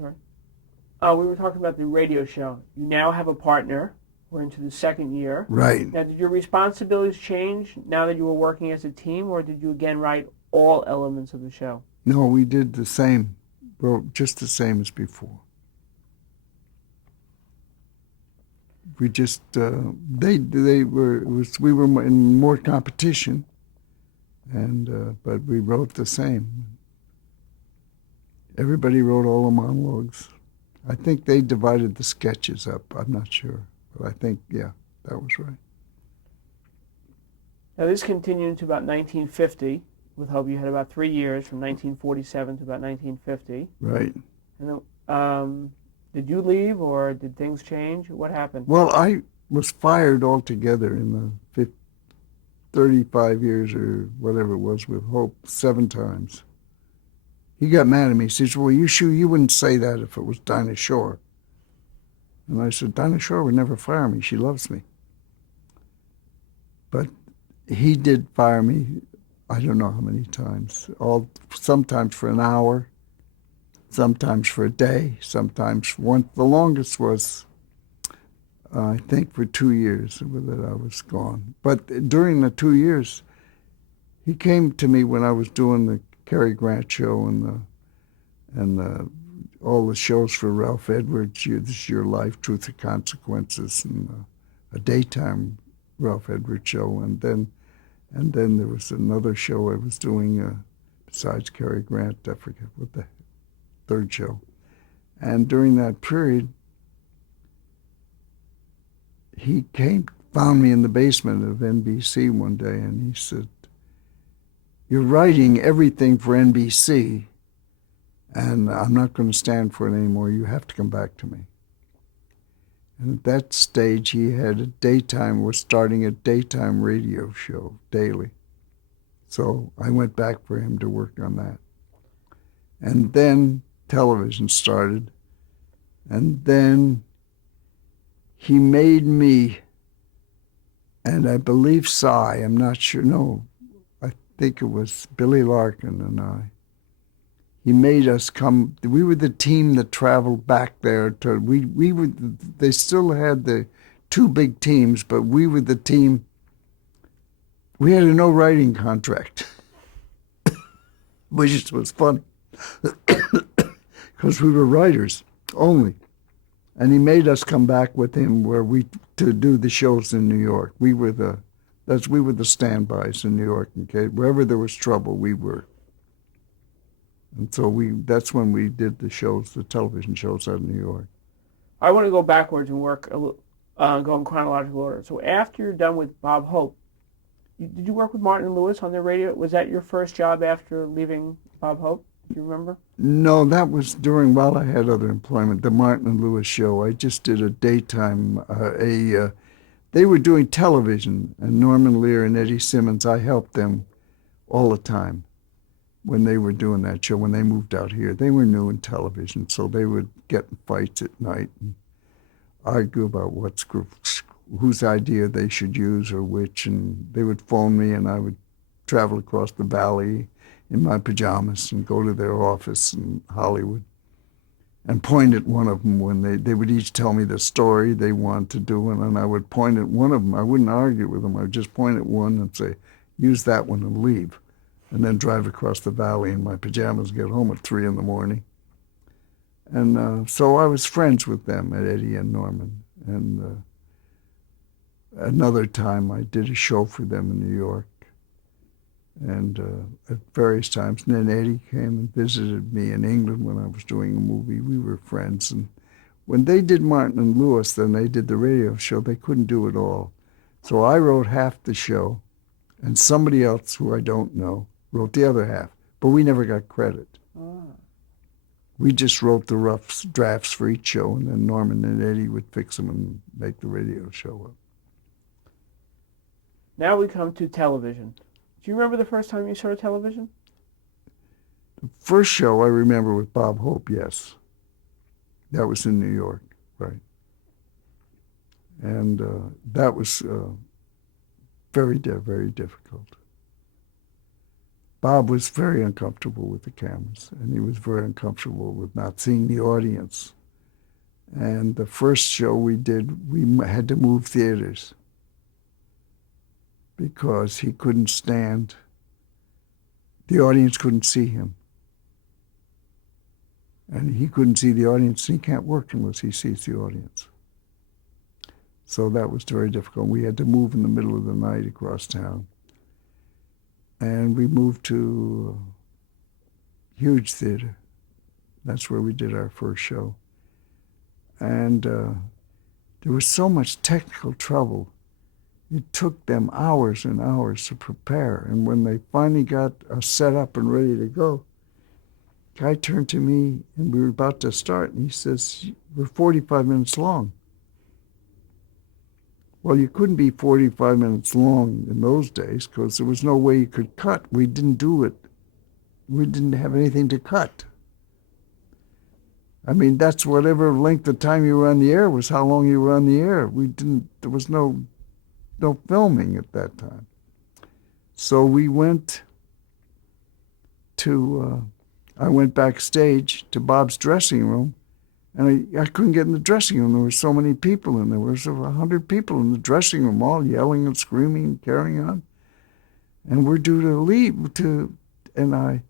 sorry. We were talking about the radio show. You now have a partner. We're into the second year. Right. Now, did your responsibilities change now that you were working as a team, or did you again write all elements of the show? No, we did the same, well, just the same as before. We just they were it was we were in more competition, and but we wrote the same. Everybody wrote all the monologues. I think they divided the sketches up. I'm not sure, but I think yeah, that was right. Now, this continued to about 1950. With Hope, you had about 3 years from 1947 to about 1950. Right. And then, did you leave, or did things change? What happened? Well, I was fired altogether in the 35 years or whatever it was with Hope 7 times. He got mad at me. He says, well, you wouldn't say that if it was Dinah Shore. And I said, Dinah Shore would never fire me. She loves me. But he did fire me, I don't know how many times. Sometimes for an hour, sometimes for a day, sometimes one. The longest was, I think, for 2 years that I was gone. But during the 2 years, he came to me when I was doing the Cary Grant show and all the shows for Ralph Edwards. This is Your Life, Truth or Consequences, and a daytime Ralph Edwards show, and then there was another show I was doing besides Cary Grant. I forget what the third show. And during that period, he found me in the basement of NBC one day, and he said, you're writing everything for NBC, and I'm not going to stand for it anymore. You have to come back to me. And at that stage, he had was starting a daytime radio show daily. So I went back for him to work on that. And then television started, and then he made me, and I believe Cy, I'm not sure, no, I think it was Billy Larkin and I. He made us come. We were the team that traveled back there. We were. They still had the two big teams, but we were the team. We had a no writing contract, which was fun because we were writers only. And he made us come back with him to do the shows in New York. We were the standbys in New York. Okay, wherever there was trouble, we were. And so that's when we did the television shows out of New York. I want to go backwards and go in chronological order. So after you're done with Bob Hope, did you work with Martin Lewis on their radio? Was that your first job after leaving Bob Hope? Do you remember? No, that was while I had other employment, the Martin and Lewis show. I just did a daytime, they were doing television, and Norman Lear and Eddie Simmons, I helped them all the time. When they were doing that show, when they moved out here, they were new in television, so they would get in fights at night and argue about whose idea they should use or which, and they would phone me, and I would travel across the valley in my pajamas and go to their office in Hollywood and point at one of them when they would each tell me the story they wanted to do, and then I would point at one of them. I wouldn't argue with them. I would just point at one and say, use that one and leave. And then drive across the valley in my pajamas, get home at 3 a.m. And so I was friends with them, at Eddie and Norman. And another time I did a show for them in New York. And at various times. And then Eddie came and visited me in England when I was doing a movie. We were friends. And when they did Martin and Lewis, then they did the radio show, they couldn't do it all. So I wrote half the show, and somebody else who I don't know wrote the other half, but we never got credit. Oh. We just wrote the rough drafts for each show, and then Norman and Eddie would fix them and make the radio show up. Now we come to television. Do you remember the first time you saw television? The first show I remember with Bob Hope, yes. That was in New York, right. And that was very, very difficult. Bob was very uncomfortable with the cameras, and he was very uncomfortable with not seeing the audience. And the first show we did, we had to move theaters because he couldn't stand, the audience couldn't see him. And he couldn't see the audience. He can't work unless he sees the audience. So that was very difficult. We had to move in the middle of the night across town. And we moved to a huge theater. That's where we did our first show. And there was so much technical trouble. It took them hours and hours to prepare. And when they finally got us set up and ready to go, the guy turned to me, and we were about to start, and he says, "We're 45 minutes long." Well, you couldn't be 45 minutes long in those days because there was no way you could cut. We didn't do it. We didn't have anything to cut. I mean, that's whatever length of time you were on the air was how long you were on the air. There was no filming at that time. So we went to, I went backstage to Bob's dressing room, and I couldn't get in the dressing room. There were so many people in there. There was 100 people in the dressing room, all yelling and screaming and carrying on. And we're due to leave, and I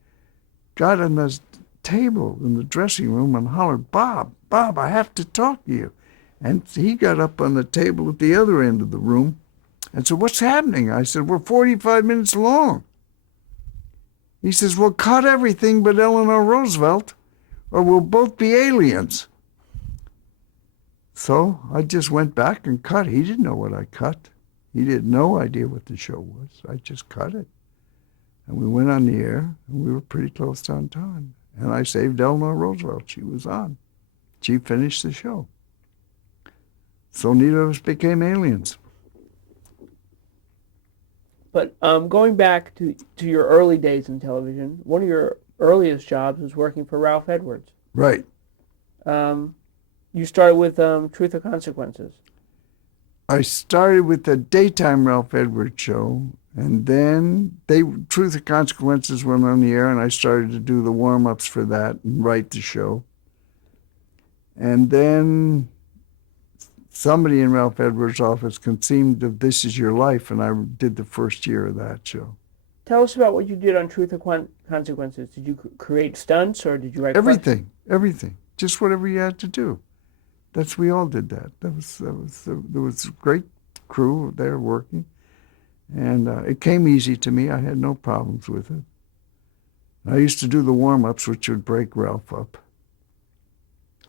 got on this table in the dressing room and hollered, Bob, I have to talk to you. And he got up on the table at the other end of the room and said, "What's happening?" I said, "We're 45 minutes long." He says, "Well, cut everything but Eleanor Roosevelt, or we'll both be aliens." So I just went back and cut. He didn't know what I cut. He had no idea what the show was. I just cut it. And we went on the air, and we were pretty close on time. And I saved Eleanor Roosevelt. She was on. She finished the show. So neither of us became aliens. But going back to your early days in television, one of your earliest jobs was working for Ralph Edwards. Right. You started with Truth or Consequences. I started with the daytime Ralph Edwards show, and then Truth or Consequences went on the air, and I started to do the warm-ups for that and write the show. And then somebody in Ralph Edwards' office conceived of This Is Your Life, and I did the first year of that show. Tell us about what you did on Truth or Consequences. Did you create stunts, or did you write Everything. Just whatever you had to do. We all did that. There was a great crew there working, and it came easy to me. I had no problems with it. I used to do the warm-ups, which would break Ralph up.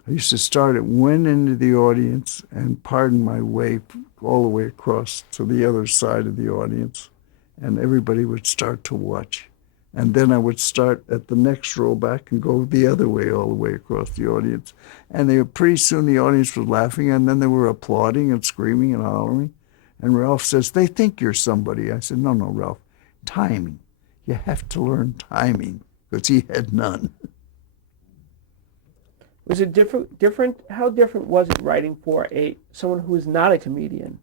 I used to start at one end of the audience and pardon my way all the way across to the other side of the audience, and everybody would start to watch. And then I would start at the next row back and go the other way, all the way across the audience. And pretty soon the audience was laughing, and then they were applauding and screaming and hollering. And Ralph says, "They think you're somebody." I said, "No, Ralph, timing. You have to learn timing," because he had none. Was it different? How different was it writing for someone who is not a comedian,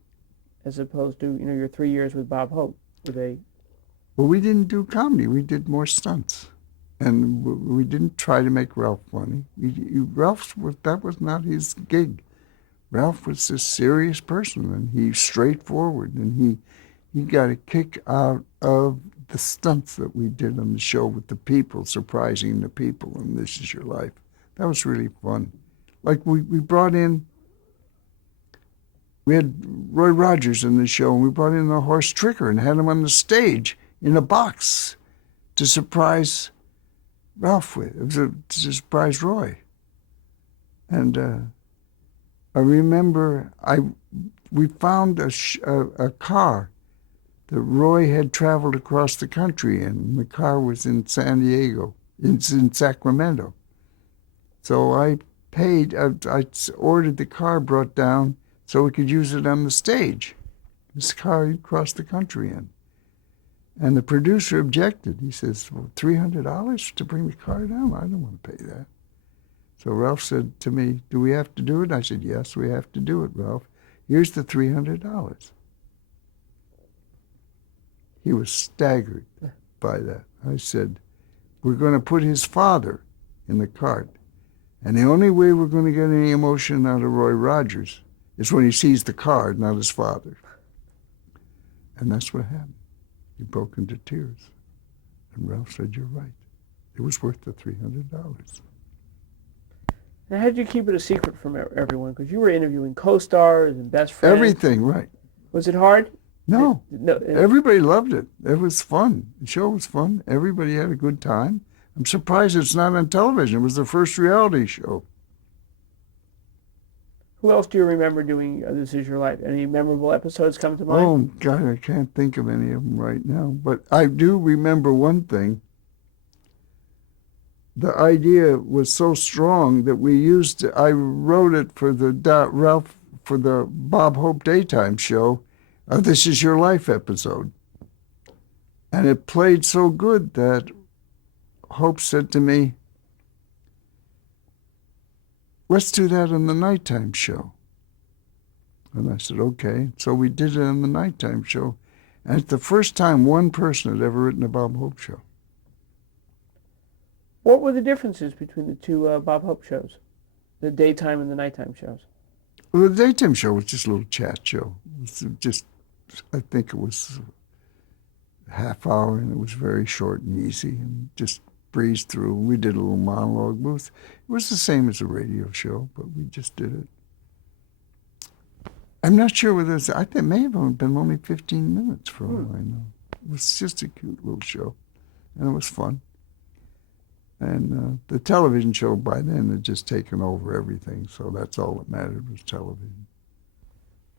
as opposed to your 3 years with Bob Hope? Well, we didn't do comedy. We did more stunts. And we didn't try to make Ralph funny. That was not his gig. Ralph was a serious person, and he's straightforward, and he got a kick out of the stunts that we did on the show with the people, surprising the people, and This Is Your Life. That was really fun. Like we had Roy Rogers in the show, and we brought in the horse Tricker and had him on the stage in a box to surprise Ralph with. It was to surprise Roy. And I remember we found a car that Roy had traveled across the country in. And the car was in San Diego. It's in Sacramento. So I ordered the car brought down so we could use it on the stage. This car he'd crossed the country in. And the producer objected. He says, "Well, $300 to bring the car down? I don't want to pay that." So Ralph said to me, "Do we have to do it?" I said, "Yes, we have to do it, Ralph. Here's the $300. He was staggered. by that. I said, we're going to put his father in the cart. And the only way we're going to get any emotion out of Roy Rogers is when he sees the card, not his father. And that's what happened. He broke into tears. And Ralph said, you're right. It was worth the $300. Now, how did you keep it a secret from everyone? Because you were interviewing co-stars and best friends. Everything, right. Was it hard? No. Everybody loved it. It was fun. The show was fun. Everybody had a good time. I'm surprised it's not on television. It was the first reality show. Who else do you remember doing This Is Your Life? Any memorable episodes come to mind? Oh, God, I can't think of any of them right now. But I do remember one thing. The idea was so strong that we used it. I wrote it for the Bob Hope daytime show, This Is Your Life episode. And it played so good that Hope said to me, let's do that on the nighttime show. And I said, okay. So we did it on the nighttime show. And it's the first time one person had ever written a Bob Hope show. What were the differences between the two Bob Hope shows, the daytime and the nighttime shows? Well, the daytime show was just a little chat show. It was just, I think it was a half hour, and it was very short and easy, and just breezed through. We did a little monologue booth. It was the same as a radio show, but we just did it. I'm not sure whether it's, I think it may have been only 15 minutes for all I know. It was just a cute little show, and it was fun. And the television show by then had just taken over everything, so that's all that mattered was television.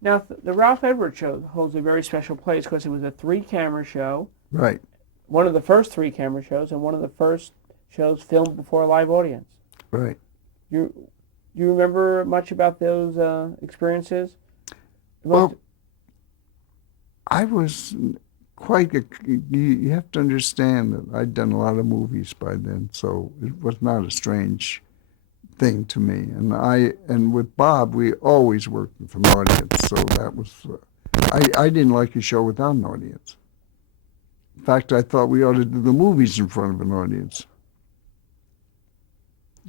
Now, the Ralph Edwards show holds a very special place because it was a three-camera show. Right. One of the first three-camera shows and one of the first shows filmed before a live audience. Right. You remember much about those experiences? Well, I was quite you have to understand that I'd done a lot of movies by then, so it was not a strange thing to me. And with Bob, we always worked with an audience, so that was I didn't like a show without an audience. In fact, I thought we ought to do the movies in front of an audience.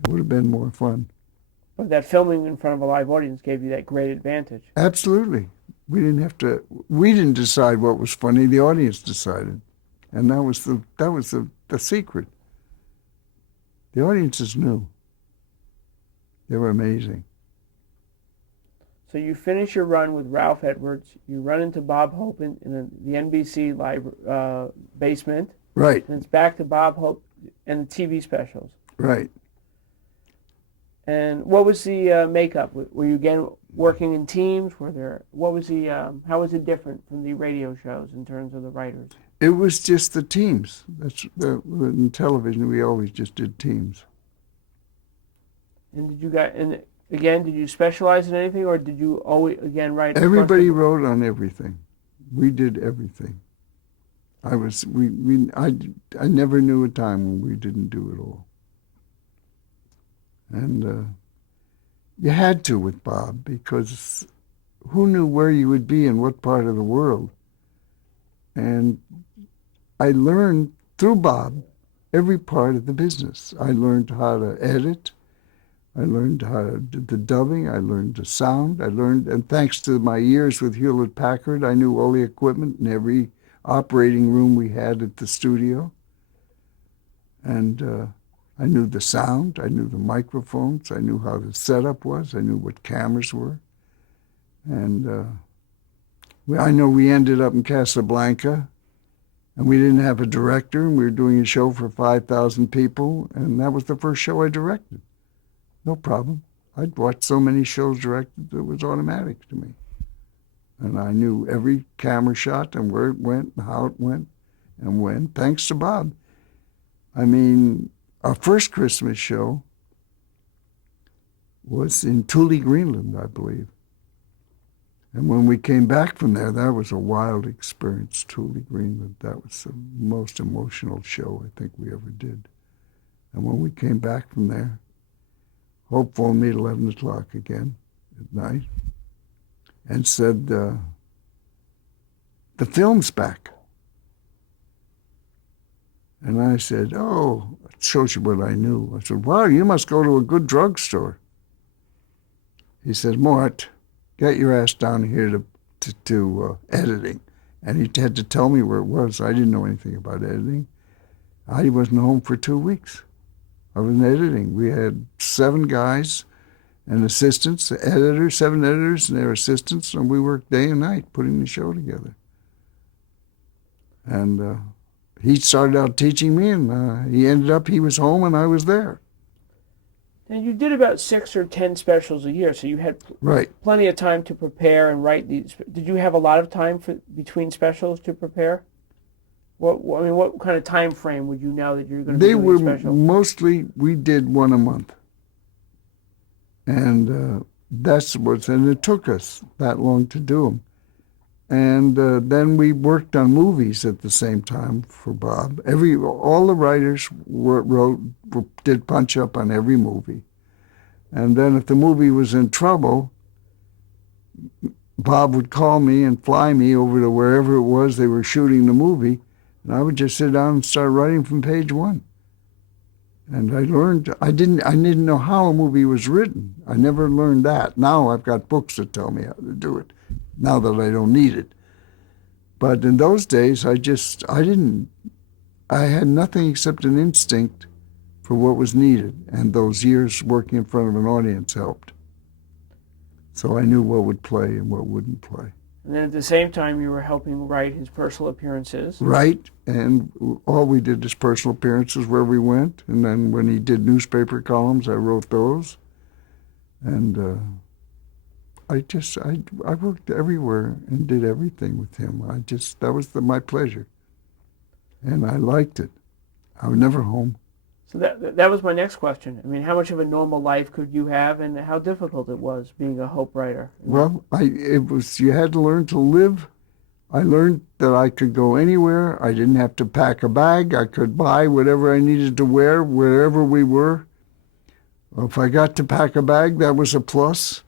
It would have been more fun. But that filming in front of a live audience gave you that great advantage. Absolutely. We didn't decide what was funny, the audience decided. And that was the secret. The audiences knew. They were amazing. So you finish your run with Ralph Edwards, you run into Bob Hope in the NBC basement. Right. And it's back to Bob Hope and the TV specials. Right. And what was the makeup? Were you again working in teams? How was it different from the radio shows in terms of the writers? It was just the teams. In television, we always just did teams. And did you specialize in anything, or did you always again write? Everybody wrote on everything. We did everything. I never knew a time when we didn't do it all. And you had to with Bob, because who knew where you would be in what part of the world? And I learned through Bob every part of the business. I learned how to edit. I learned how to do the dubbing. I learned the sound. And thanks to my years with Hewlett-Packard, I knew all the equipment in every operating room we had at the studio. And I knew the sound. I knew the microphones. I knew how the setup was. I knew what cameras were. And I know we ended up in Casablanca, and we didn't have a director, and we were doing a show for 5,000 people, and that was the first show I directed. No problem. I'd watched so many shows directed that it was automatic to me. And I knew every camera shot and where it went and how it went and when, thanks to Bob. I mean, our first Christmas show was in Thule, Greenland, I believe. And when we came back from there, that was a wild experience, Thule, Greenland. That was the most emotional show I think we ever did. And when we came back from there, Hope phoned me at 11 o'clock again at night and said, the film's back. And I said, oh, it shows you what I knew. I said, wow, you must go to a good drugstore. He said, Mort, get your ass down here to editing. And he had to tell me where it was. I didn't know anything about editing. I wasn't home for 2 weeks. I was in editing. We had 7 guys and assistants, editors, 7 editors and their assistants, and we worked day and night putting the show together. And he started out teaching me, and he was home and I was there. And you did about 6 or 10 specials a year, so you had Right. plenty of time to prepare and write these. Did you have a lot of time for between specials to prepare? I mean, what kind of time frame would you know that you're going to be They doing were a special? mostly, we did one a month. And and it took us that long to do them. And then we worked on movies at the same time for Bob. All the writers did punch up on every movie. And then if the movie was in trouble, Bob would call me and fly me over to wherever it was they were shooting the movie, and I would just sit down and start writing from page 1. And I learned, I didn't know how a movie was written. I never learned that. Now I've got books that tell me how to do it, now that I don't need it. But in those days, I had nothing except an instinct for what was needed. And those years working in front of an audience helped. So I knew what would play and what wouldn't play. And then at the same time, you were helping write his personal appearances. Right, and all we did is personal appearances where we went. And then when he did newspaper columns, I wrote those. And I worked everywhere and did everything with him. That was my pleasure. And I liked it. I was never home. So that was my next question. I mean, how much of a normal life could you have, and how difficult it was being a Hope writer? Well, you had to learn to live. I learned that I could go anywhere. I didn't have to pack a bag. I could buy whatever I needed to wear wherever we were. If I got to pack a bag, that was a plus.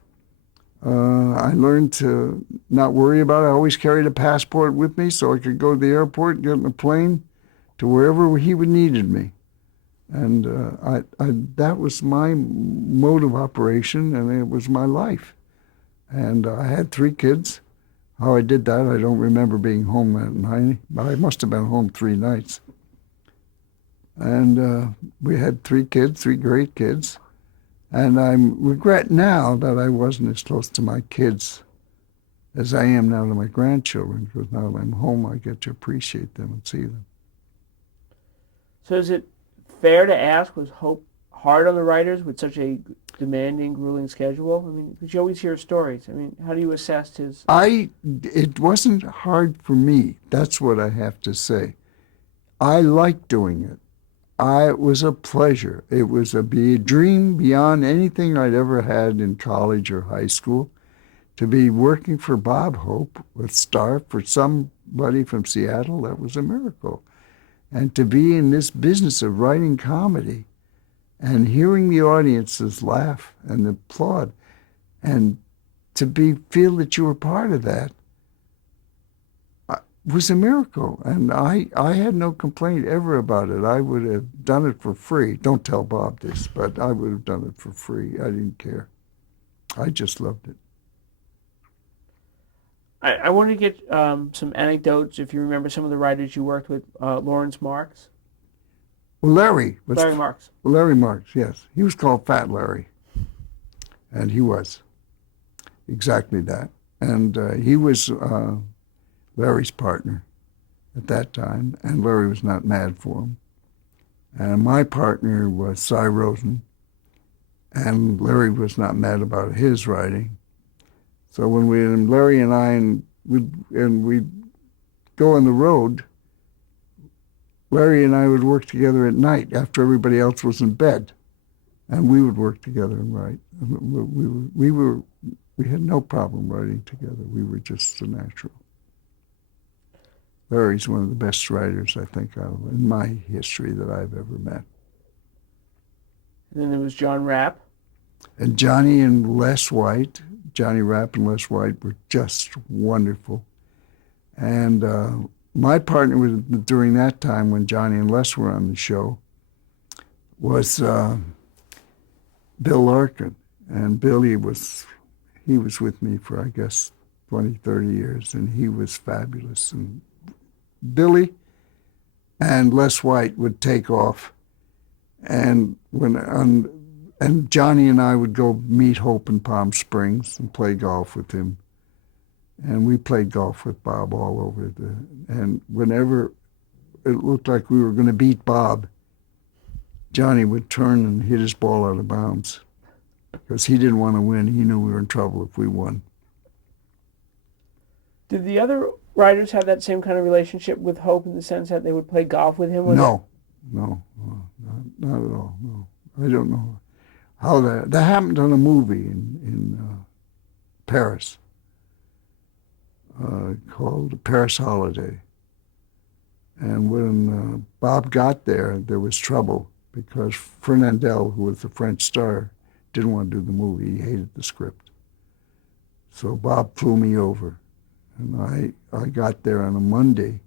I learned to not worry about it. I always carried a passport with me so I could go to the airport, get in a plane to wherever he would needed me. And that was my mode of operation, and it was my life. And I had 3 kids. How I did that, I don't remember being home that night. I must have been home 3 nights. And we had 3 kids, 3 great kids. And I regret now that I wasn't as close to my kids as I am now to my grandchildren, because now that I'm home, I get to appreciate them and see them. So is it fair to ask, was Hope hard on the writers with such a demanding, grueling schedule? I mean, because you always hear stories. I mean, how do you assess his... It wasn't hard for me. That's what I have to say. I liked doing it. It was a pleasure. It was a dream beyond anything I'd ever had in college or high school. To be working for Bob Hope with Star, for somebody from Seattle, that was a miracle. And to be in this business of writing comedy and hearing the audiences laugh and applaud, and to feel that you were part of that was a miracle. And I had no complaint ever about it. I would have done it for free. Don't tell Bob this, but I would have done it for free. I didn't care. I just loved it. I want to get some anecdotes, if you remember some of the writers you worked with. Lawrence Marks. Well, Larry Marks. Larry Marks, yes. He was called Fat Larry. And he was exactly that. And he was Larry's partner at that time, and Larry was not mad for him. And my partner was Cy Rosen, and Larry was not mad about his writing. So when Larry and we'd go on the road, Larry and I would work together at night after everybody else was in bed, and we would work together and write. We had no problem writing together. We were just so natural. Larry's one of the best writers, I think, in my history that I've ever met. And then there was John Rapp. And Johnny Rapp and Les White were just wonderful. And my partner was, during that time when Johnny and Les were on the show, was Bill Larkin. And he was with me for, I guess, 20, 30 years, and he was fabulous. And Billy and Les White would take off, and and Johnny and I would go meet Hope in Palm Springs and play golf with him. And we played golf with Bob all over and whenever it looked like we were going to beat Bob, Johnny would turn and hit his ball out of bounds because he didn't want to win. He knew we were in trouble if we won. Did the other writers have that same kind of relationship with Hope in the sense that they would play golf with him? No, not at all. No, I don't know how that happened on a movie in Paris called Paris Holiday. And when Bob got there, there was trouble because Fernandel, who was the French star, didn't want to do the movie. He hated the script. So Bob flew me over. And I got there on a Monday,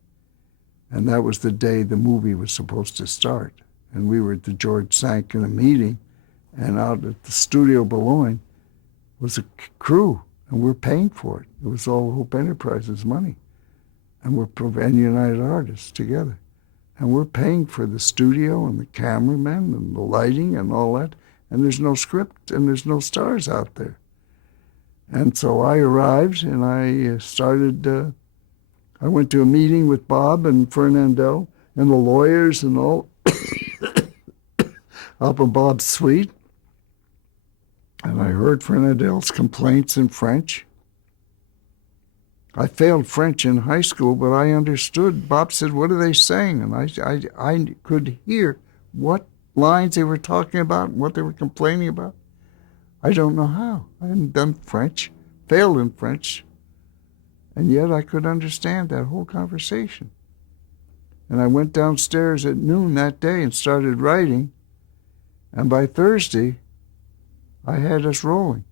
and that was the day the movie was supposed to start. And we were at the George Sank in a meeting, and out at the studio Boulogne was a crew, and we're paying for it. It was all Hope Enterprises money, and and United Artists together. And we're paying for the studio and the cameramen and the lighting and all that, and there's no script and there's no stars out there. And so I arrived and I started, I went to a meeting with Bob and Fernandel and the lawyers and all up in Bob's suite. And I heard Fernandel's complaints in French. I failed French in high school, but I understood. Bob said, "What are they saying?" And I could hear what lines they were talking about, what they were complaining about. I don't know how. I hadn't done French, failed in French, and yet I could understand that whole conversation. And I went downstairs at noon that day and started writing, and by Thursday, I had us rolling,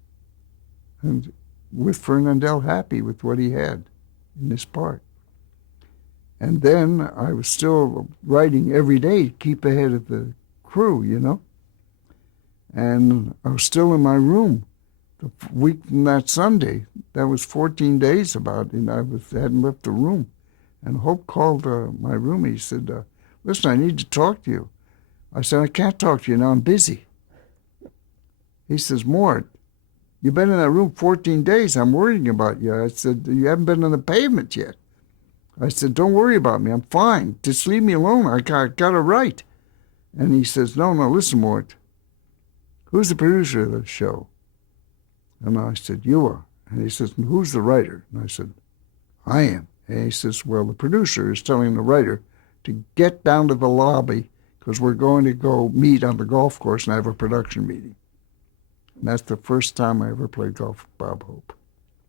and with Fernandel happy with what he had in this part. And then I was still writing every day to keep ahead of the crew, you know. And I was still in my room the week from that Sunday. That was 14 days about, and hadn't left the room. And Hope called my room. He said, "Listen, I need to talk to you." I said, "I can't talk to you now. I'm busy." He says, "Mort, you've been in that room 14 days. I'm worrying about you." I said, "You haven't been on the pavement yet." I said, "Don't worry about me. I'm fine. Just leave me alone. I got to write." And he says, No, listen, Mort. Who's the producer of the show?" And I said, "You are." And he says, "And who's the writer?" And I said, "I am." And he says, "Well, the producer is telling the writer to get down to the lobby because we're going to go meet on the golf course and have a production meeting." And that's the first time I ever played golf with Bob Hope.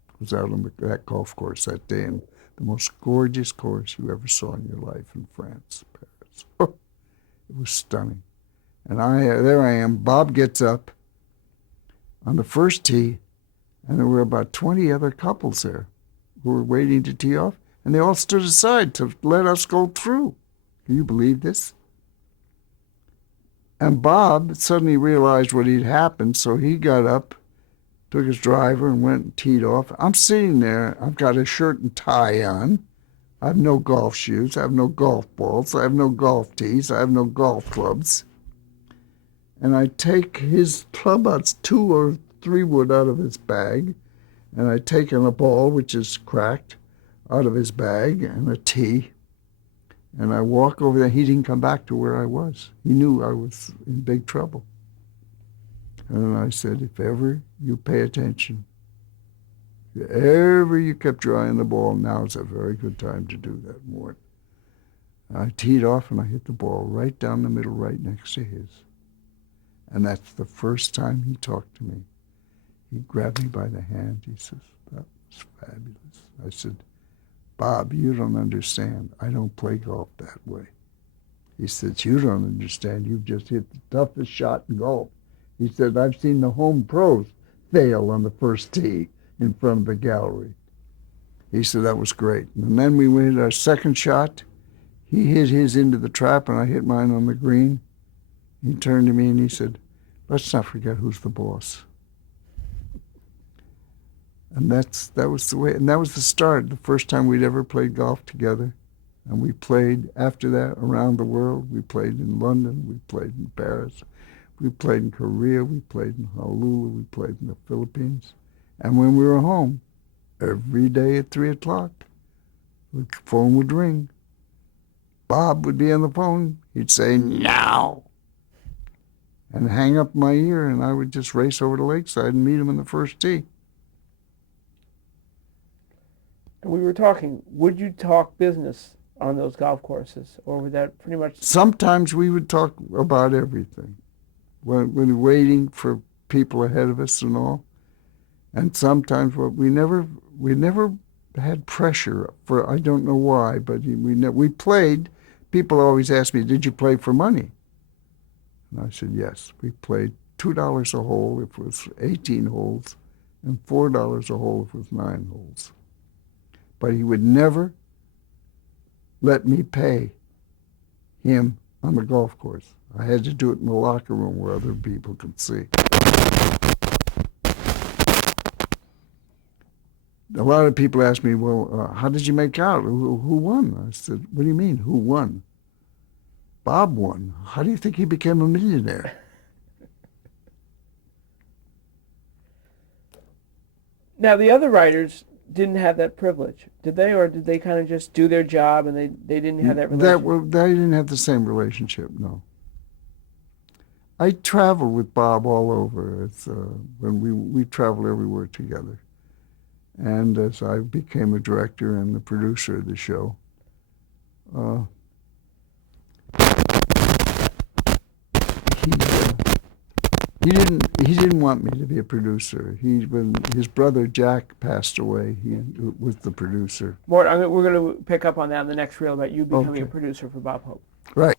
I was out on that golf course that day, and the most gorgeous course you ever saw in your life in France, Paris. Oh, it was stunning. And there I am. Bob gets up on the first tee, and there were about 20 other couples there who were waiting to tee off, and they all stood aside to let us go through. Can you believe this? And Bob suddenly realized what had happened, so he got up, took his driver, and went and teed off. I'm sitting there. I've got a shirt and tie on. I have no golf shoes. I have no golf balls. I have no golf tees. I have no golf clubs. And I take his clubouts, 2 or 3 wood out of his bag, and I take a ball, which is cracked, out of his bag, and a tee. And I walk over there. He didn't come back to where I was. He knew I was in big trouble. And I said, "If ever you pay attention, if ever you kept your eye on the ball, now's a very good time to do that, Mort." I teed off and I hit the ball right down the middle, right next to his. And that's the first time he talked to me. He grabbed me by the hand. He says, "That was fabulous." I said, "Bob, you don't understand. I don't play golf that way." He said, "You don't understand. You've just hit the toughest shot in golf." He said, "I've seen the home pros fail on the first tee in front of the gallery." He said that was great. And then we hit our second shot. He hit his into the trap, and I hit mine on the green. He turned to me and he said, "Let's not forget who's the boss." And that was the way, and that was the start. The first time we'd ever played golf together. And we played after that around the world. We played in London. We played in Paris. We played in Korea. We played in Honolulu. We played in the Philippines. And when we were home, every day at 3 o'clock, the phone would ring. Bob would be on the phone. He'd say, "Now," and hang up my ear, and I would just race over to Lakeside and meet him in the first tee. And we were talking, would you talk business on those golf courses, or would that pretty much? Sometimes we would talk about everything when waiting for people ahead of us and all. And sometimes we never had pressure for, I don't know why, but we played. People always ask me, "Did you play for money?" And I said, yes. We played $2 a hole if it was 18 holes, and $4 a hole if it was 9 holes. But he would never let me pay him on the golf course. I had to do it in the locker room where other people could see. A lot of people ask me, "Well, how did you make out? Who won?" I said, "What do you mean, who won? Bob won. How do you think he became a millionaire?" Now, the other writers didn't have that privilege, did they? Or did they kind of just do their job and they didn't have that relationship? They didn't have the same relationship, no. I traveled with Bob all over. When we traveled everywhere together. And as I became a director and the producer of the show, he didn't want me to be a producer. When his brother Jack passed away, he was the producer. Mort, we're going to pick up on that in the next reel about you becoming a Okay. producer for Bob Hope. Right.